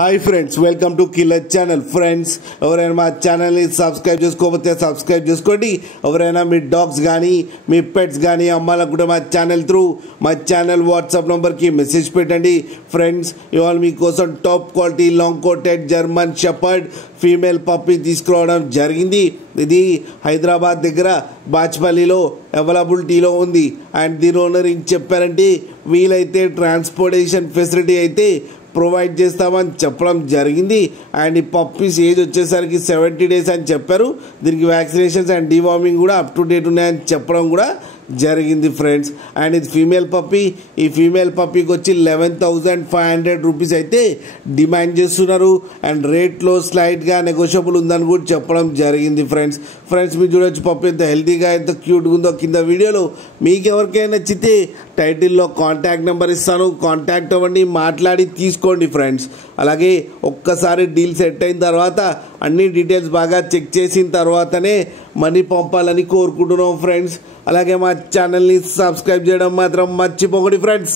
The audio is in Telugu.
Hi friends, welcome to killer channel. Friends, ఎవరైనా మా ఛానల్ని సబ్స్క్రైబ్ చేసుకోకపోతే సబ్స్క్రైబ్ చేసుకోండి. ఎవరైనా మీ డాగ్స్ కానీ మీ పెట్స్ కానీ అమ్మాలనుకుంటే మా ఛానల్ త్రూ మా ఛానల్ వాట్సాప్ నెంబర్కి మెసేజ్ పెట్టండి. ఫ్రెండ్స్, ఇవాళ మీకోసం top quality long coated German shepherd female puppy తీసుకురావడం జరిగింది. ఇది హైదరాబాద్ దగ్గర బాచ్పల్లిలో అవైలబిలిటీలో ఉంది. అండ్ దీని ఓనర్ ఏం చెప్పారంటే, వీలైతే ట్రాన్స్పోర్టేషన్ ఫెసిలిటీ అయితే ప్రొవైడ్ చేస్తామని చెప్పడం జరిగింది. అండ్ ఈ పప్పీస్ ఏజ్ వచ్చేసరికి 70 days అని చెప్పారు. దీనికి వ్యాక్సినేషన్స్ అండ్ డివార్మింగ్ కూడా అప్ టు డేట్ ఉన్నాయని చెప్పడం కూడా జరిగింది ఫ్రెండ్స్. అండ్ ఇది ఫీమేల్ పప్పీ. ఈ ఫీమేల్ పప్పీకి వచ్చి 11,500 రూపీస్ అయితే డిమాండ్ చేస్తున్నారు. అండ్ రేట్లో స్లైట్గా నెగోషియబుల్ ఉందని కూడా చెప్పడం జరిగింది ఫ్రెండ్స్. మీరు చూడొచ్చు పప్పీ ఎంత హెల్తీగా ఎంత క్యూట్గా ఉందో. కింద వీడియోలో మీకు ఎవరికైనా నచ్చితే టైటిల్లో కాంటాక్ట్ నెంబర్ ఇస్తాను, కాంటాక్ట్ అవ్వండి, మాట్లాడి తీసుకోండి ఫ్రెండ్స్. అలాగే ఒక్కసారి డీల్ సెట్ అయిన తర్వాత అన్ని డీటెయిల్స్ బాగా చెక్ చేసిన తర్వాతనే మనీ పంపాలని కోరుకుంటున్నాం ఫ్రెండ్స్. అలాగే మా ఛానల్ని సబ్స్క్రైబ్ చేయడం మాత్రం మర్చిపోకండి ఫ్రెండ్స్.